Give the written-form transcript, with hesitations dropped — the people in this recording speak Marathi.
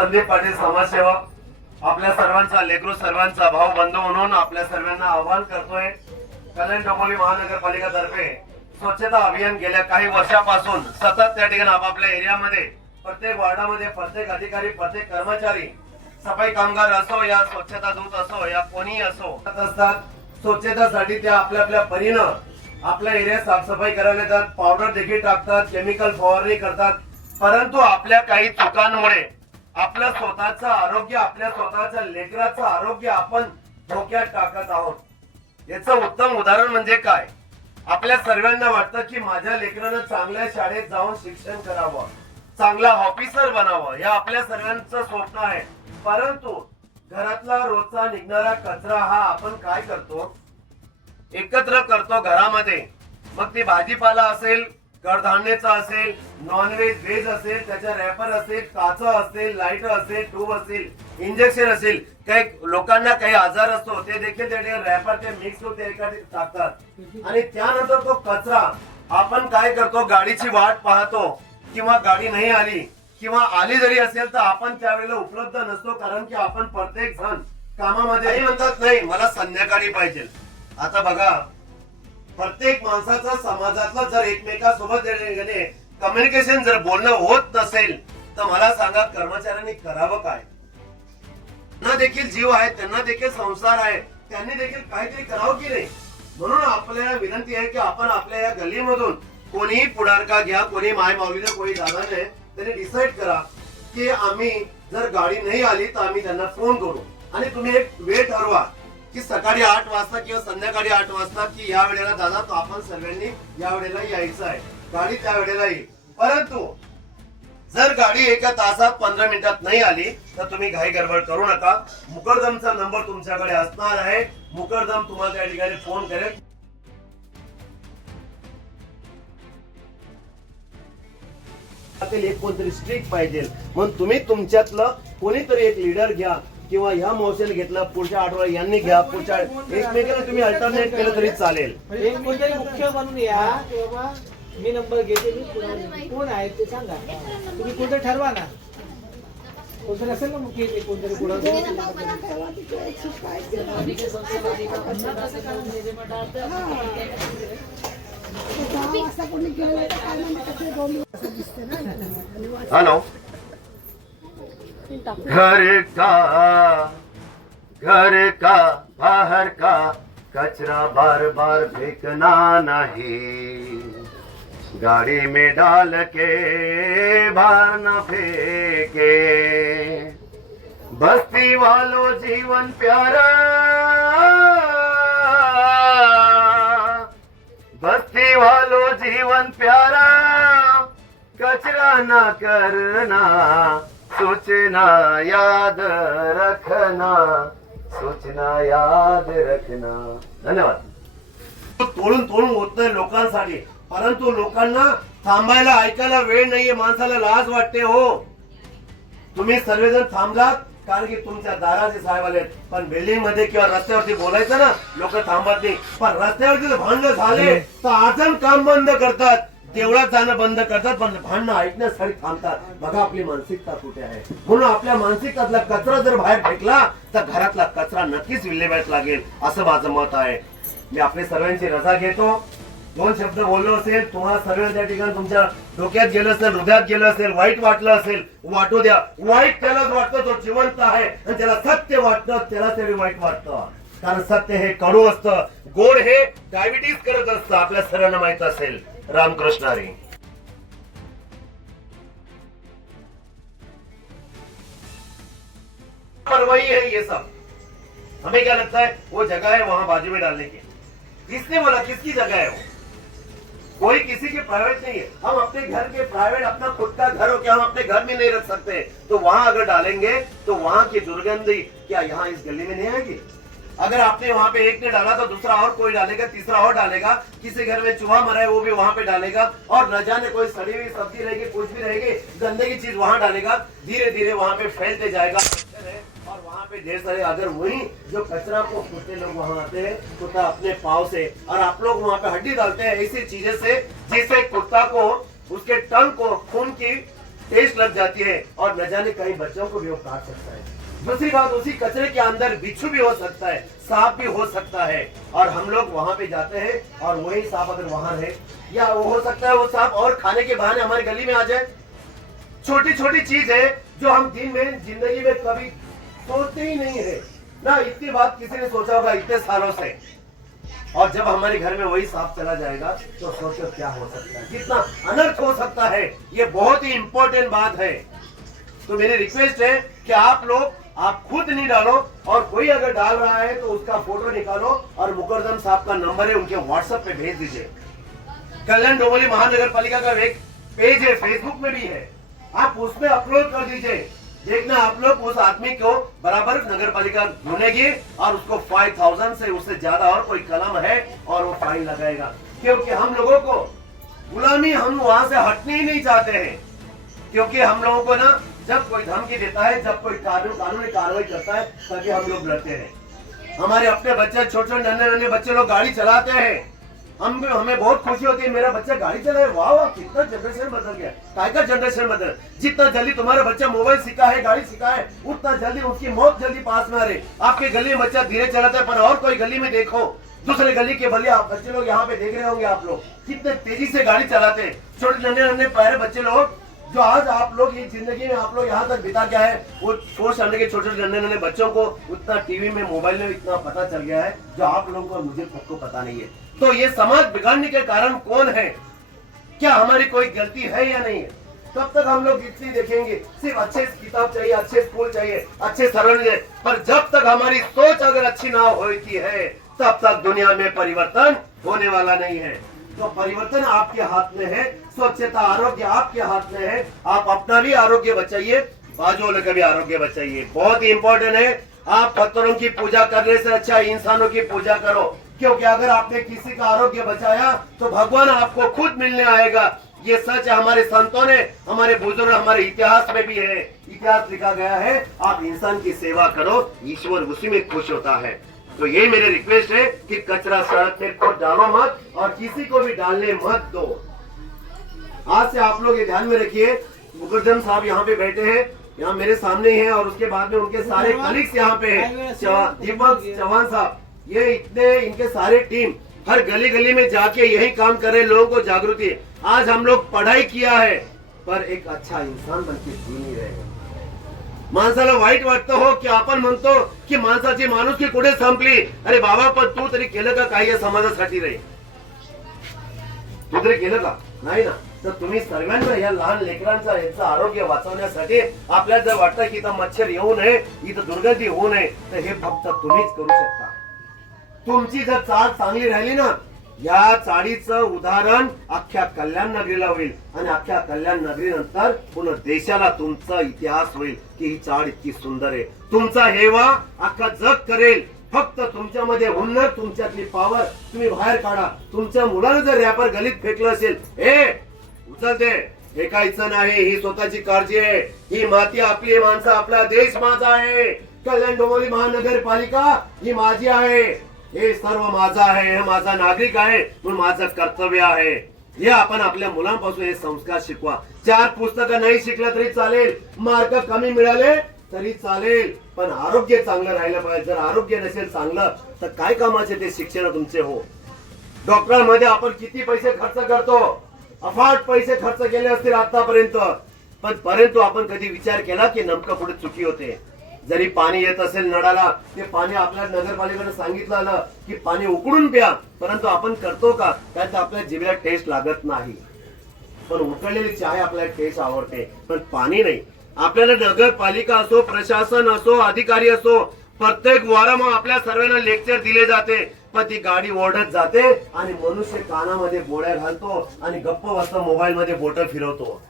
संदीप पाटील समाजसेवक आपल्या सर्वांचा लेकरू सर्वांचा भाऊ बंधू म्हणून आपल्या सर्वांना आवाहन करतोय। कल्याण डोंबिवली महानगरपालिका तर्फे स्वच्छता अभियान गेल्या काही वर्षापासून सतत त्या ठिकाणी आपापल्या एरियामध्ये प्रत्येक वार्डामध्ये प्रत्येक अधिकारी प्रत्येक कर्मचारी सफाई कामगार असो या स्वच्छता दूत असो या कोणी असो असतात। स्वच्छतेसाठी त्या आपल्या आपल्या परीनं आपल्या एरियात साफसफाई करायला येतात, पावडर देखील टाकतात, केमिकल फवारणी करतात। परंतु आपल्या काही चुकांमुळे आपलं स्वतःचं आरोग्य आपल्या स्वतःच्या लेकराचं आरोग्य आपण धोक्यात टाकत आहोत। याचं उत्तम उदाहरण म्हणजे काय, आपल्या सर्वांना वाटतं की माझ्या लेकरानं चांगल्या शाळेत जाऊन शिक्षण करावं, चांगला ऑफिसर बनावं, हे आपल्या सर्वांचं स्वप्न आहे। परंतु घरातला रोजचा निघणारा कचरा हा आपण काय करतो, एकत्र करतो घरामध्ये। मग ती भाजीपाला असेल, कडधान्याचा असेल, नॉनव्हेज व्हेज असेल, त्याच्या रॅपर असेल, काच असेल, लाईट असेल, ट्यूब असेल, इंजेक्शन असेल, काही लोकांना काही आजार असतो ते देखील त्या रॅपर ते मिक्स होते एका टाकतात। आणि त्यानंतर तो कचरा आपण काय करतो, गाडीची वाट पाहतो किंवा गाडी नाही आली किंवा आली जरी असेल तर आपण त्यावेळेला उपलब्ध नसतो, कारण की आपण प्रत्येक जण कामामध्ये म्हणतात नाही मला संध्याकाळी पाहिजे। आता बघा प्रत्येक माणसाचा समाजातला जर एकमेकांसोबत कम्युनिकेशन जर बोलणं होत नसेल तर मला सांगा कर्मचाऱ्यांनी करावं काय। त्यांना देखील जीव आहे, त्यांना देखील संसार आहे, त्यांनी देखील काहीतरी करावं की नाही। म्हणून आपल्याला विनंती आहे की आपण आपल्या या गल्लीमधून कोणीही पुढारका घ्या, कोणी माय माऊलीने कोणी दादाने त्यांनी डिसाईड करा की आम्ही जर गाडी नाही आली तर आम्ही त्यांना फोन करू आणि तुम्ही एक वेळ ठरवा की सकाळी 8 वाजता किंवा संध्याकाळी 8 वाजता की या वेळेला दादा तो आपण सर्वांनी या वेळेला यायचं आहे, गाडी त्या वेळेला येईल। परंतु जर गाडी एका तासात 15 मिनिटात नाही आली तर तुम्ही घाई गडबड करू नका। मुकरदमचा नंबर तुमच्याकडे असणार आहे, मुकरदम तुम्हाला त्या ठिकाणी फोन करेल। एक कोणतरी स्ट्रिक्ट पाहिजे, म्हणून तुम्ही तुमच्यातलं कोणीतरी एक लीडर घ्या किंवा ह्या मोर्चाला घेतला, पुढच्या आठवड्यात यांनी घ्या, पुढच्या एकमेकांना तुम्ही अल्टरनेट केलं तरी चालेल। एक कोणतरी मुख्य बनून या की बाबा मी नंबर घेते, मी कोण आहे ते सांगा, तुम्ही कोणतं ठरवा ना, कोणतरी असेल ना मुख्य ते कोणतरी हेलो घर का बाहर का कचरा बार बार फेंकना नहीं, गाड़ी में डाल के बाहर न फेंके। बस्ती वालों जीवन प्यारा, बस्ती वालों जीवन प्यारा, कचरा न करना, सूचना याद रखना, सूचना याद रखना। धन्यवाद। तोडून तोडून होतंय लोकांसाठी, परंतु लोकांना थांबायला ऐकायला वेळ नाहीये, माणसाला लाज वाटते। हो तुम्ही सर्वजण थांबलात कारण की तुमच्या दाराचे साहेब आले, पण बिल्डिंग मध्ये किंवा रस्त्यावरती बोलायचं ना लोक थांबत नाही, पण रस्त्यावरती भांडण झाले तर अजून काम बंद करतात, तेवढाच जाणं बंद करतात, पण भांडणं ऐकण्यासाठी थांबतात। बघा आपली मानसिकता कुठे आहे। म्हणून आपल्या मानसिकतातला कचरा जर बाहेर फेकला तर घरातला कचरा नक्कीच विल्हेवाट लागेल, असं माझं मत आहे। मी आपल्या सर्वांची रजा घेतो। 2 शब्द बोललो असेल, तुम्हाला सर्व त्या ठिकाणी तुमच्या डोक्यात गेलं असेल, हृदयात गेलं असेल, वाईट वाटलं असेल, वाटू द्या। वाईट त्यालाच वाटतं जो जिवंत आहे, आणि त्याला सत्य वाटतं त्याला तरी वाईट वाटतं, कारण सत्य हे कडू असतं, गोड हे डायबिटीज करत असतं, आपल्या सर्वांना माहित असेल। रामकृष्ण हरी। पर वही है ये सब, हमें क्या लगता है वो जगह है वहां बाजू में डालने की। किसने बोला किसकी जगह है वो, कोई किसी के प्राइवेट नहीं है। हम अपने घर के प्राइवेट अपना खुद का घर हो क्या हम अपने घर में नहीं रख सकते, तो वहां अगर डालेंगे तो वहां की दुर्गंधी क्या यहाँ इस गली में नहीं आएगी। अगर आपने वहां पे एक ने डाला तो दूसरा और कोई डालेगा, तीसरा और डालेगा, किसी घर में चूहा मरा है वो भी वहां पे डालेगा, और न जाने कोई सड़ी हुई सब्जी रहेगी, कुछ भी रहेगी, गंदगी चीज वहां डालेगा, धीरे धीरे वहां पे फैलते जाएगा। और वहां पे ढेर सारे अगर वही जो कचरा को कुत्ते लोग वहां आते हैं कुत्ता अपने पाँव से, और आप लोग वहां पे हड्डी डालते हैं ऐसी चीजें से जिससे कुत्ता को उसके टंग को खून की टेस्ट लग जाती है और न जाने कई बच्चों को भी वो काट सकता है। दूसरी बात, उसी कचरे के अंदर बिच्छू भी हो सकता है, सांप भी हो सकता है, और हम लोग वहां पे जाते हैं और वही सांप अगर वहां रहे, या वो हो सकता है वो सांप और खाने के बहाने हमारी गली में आ जाए। छोटी छोटी चीज है जो हम दिन में जिंदगी में कभी सोचते ही नहीं है ना। इतनी बात किसी ने सोचा होगा इतने सालों से, और जब हमारे घर में वही सांप चला जाएगा तो सोचो क्या हो सकता है, कितना अनर्थ हो सकता है। ये बहुत ही इंपॉर्टेंट बात है। तो मेरी रिक्वेस्ट है कि आप लोग, आप खुद नहीं डालो, और कोई अगर डाल रहा है तो उसका फोटो निकालो और मुकरदम साहब का नंबर है, उनके व्हाट्सएप पे भेज दीजिए। कल्याण डोंबिवली महानगर पालिका का एक पेज है, फेसबुक में भी है, आप उसमें अपलोड कर दीजिए। देखना आप लोग उस आदमी को बराबर नगर पालिका ढूंढेगी और उसको 5000 से उससे ज्यादा और कोई कलम है और वो फाइन लगाएगा। क्योंकि हम लोगों को गुलामी, हम वहां से हटने ही नहीं चाहते हैं। क्योंकि हम लोगों को ना जब कोई धमकी देता है, जब कोई कानूनी कार्रवाई करता है, तभी हम लोग डरते हैं। हमारे अपने बच्चे, छोटे छोटे नन्हे नन्हे बच्चे लोग गाड़ी चलाते हैं, हमें बहुत खुशी होती है, मेरा बच्चा गाड़ी चलाए, वाह वाह कितना जनरेशन बदल गया। काय का जनरेशन बदल, जितना जल्दी तुम्हारा बच्चा मोबाइल सीखा है, गाड़ी सीखा है, उतना जल्दी उसकी मौत जल्दी पास में आ रही। आपके गली में बच्चा धीरे चलाता है, पर और कोई गली में देखो, दूसरे गली के भले आप बच्चे लोग यहाँ पे देख रहे होंगे, आप लोग कितने तेजी से गाड़ी चलाते हैं। छोटे नन्हे नन्हे प्यारे बच्चे लोग, जो आज आप लोग ये जिंदगी में आप लोग यहाँ तक बिता क्या है, वो 4 साल के छोटे छोटे नन्हे नन्हे बच्चों को उतना टीवी में, मोबाइल में इतना पता चल गया है, जो आप लोगों को, मुझे खुद को पता नहीं है। तो ये समाज बिगाड़ने के कारण कौन है? क्या हमारी कोई गलती है या नहीं है? तब तक हम लोग इतनी देखेंगे, सिर्फ अच्छे किताब चाहिए, अच्छे स्कूल चाहिए, अच्छे सरल, पर जब तक हमारी सोच अगर अच्छी ना होती है, तब तक दुनिया में परिवर्तन होने वाला नहीं है। तो परिवर्तन आपके हाथ में है, स्वच्छता, आरोग्य आपके हाथ में है। आप अपना भी आरोग्य बचाइए, बाजू वाले का भी आरोग्य बचाइए। बहुत ही इंपॉर्टेंट है। आप पत्थरों की पूजा करने से अच्छा इंसानों की पूजा करो, क्योंकि अगर आपने किसी का आरोग्य बचाया तो भगवान आपको खुद मिलने आएगा। ये सच है, हमारे संतों ने, हमारे बुजुर्ग, हमारे इतिहास में भी है, इतिहास लिखा गया है, आप इंसान की सेवा करो, ईश्वर उसी में खुश होता है। तो ये मेरी रिक्वेस्ट है कि कचरा सड़क पे खुद डालो मत और किसी को भी डालने मत दो। आज से आप लोग ये ध्यान में रखिए। मुकरदम साहब यहाँ पे बैठे हैं, यहाँ मेरे सामने हैं, और उसके बाद में उनके सारे कलीग्स यहाँ पे हैं। दीपक चौहान साहब, ये इतने, इनके सारे टीम हर गली गली में जाके यही काम कर रहे, लोगों को जागृति। आज हम लोग पढ़ाई किया है, पर एक अच्छा इंसान बन के जी नहीं रहे। माणसाला वाईट वाटतं हो की आपण म्हणतो की माणसाची माणुसकी कुठे संपली? अरे बाबा, पण तू तरी केलं का काही या समाजासाठी रे? तू तरी केलं का? नाही ना. तर तुम्ही सर्वांना या लहान लेकरांचा यांचं आरोग्य वाचवण्यासाठी, आपल्याला जर वाटतं की इथं मच्छर येऊ नये, इथं दुर्गंधी होऊ नये, तर हे फक्त तुम्हीच करू शकता। तुमची जर चाळ चांगली राहिली ना, या चाळीचं उदाहरण अख्ख्या कल्याण नगरीला होईल, आणि अख्ख्या कल्याण नगरी नंतर पूर्ण देशाला तुमचा इतिहास होईल की ही चाळ इतकी सुंदर आहे। तुमचा हेवा अख्खा जग करेल। फक्त तुमच्यामध्ये हुन्नर, तुमच्यातली पॉवर तुम्ही बाहेर काढा। तुमच्या मुलाने जर रॅपर गलीत फेकलं असेल, हे उचल दे, फेकायचं नाही, ही स्वतःची काळजी आहे। ही माती आपली, माणसं आपला, देश माझा आहे, कल्याण डोंबिवली महानगरपालिका ही माझी आहे, हे सर्व माझा आहे, हे माझा नागरिक आहे, म्हणून माझं कर्तव्य आहे। हे आपण आपल्या मुलांपासून हे संस्कार शिकवा। 4 पुस्तकं नाही शिकलं तरी चालेल, मार्क कमी मिळाले तरी चालेल, पण आरोग्य चांगलं राहिलं पाहिजे। जर आरोग्य नसेल चांगलं तर काय कामाचे ते शिक्षण तुमचे हो? डॉक्टरमध्ये आपण किती पैसे खर्च करतो, अफाट पैसे खर्च केले असतील आतापर्यंत, पण परंतु आपण कधी विचार केला की नेमकं पुढे चुकी होते? जरी पाणी येत असेल नळाला, ते पाणी आपल्या नगरपालिकेने सांगितलं की पाणी उकळून प्या, परंतु आपण करतो का? त्यात आपल्या जिभेला टेस्ट लागत नाही, पण उकळलेली चाय आपल्याला टेस्ट आवडते, पण पाणी नाही। आपल्याला नगरपालिका असो, प्रशासन असो, अधिकारी असो, प्रत्येक वारंवार आपल्या सर्वांना लेक्चर दिले जाते, पण ती गाडी ओढत जाते आणि मनुष्य कानामध्ये गोळ्या घालतो आणि गप्प बसतो, मोबाईल मध्ये बोट फिरवतो।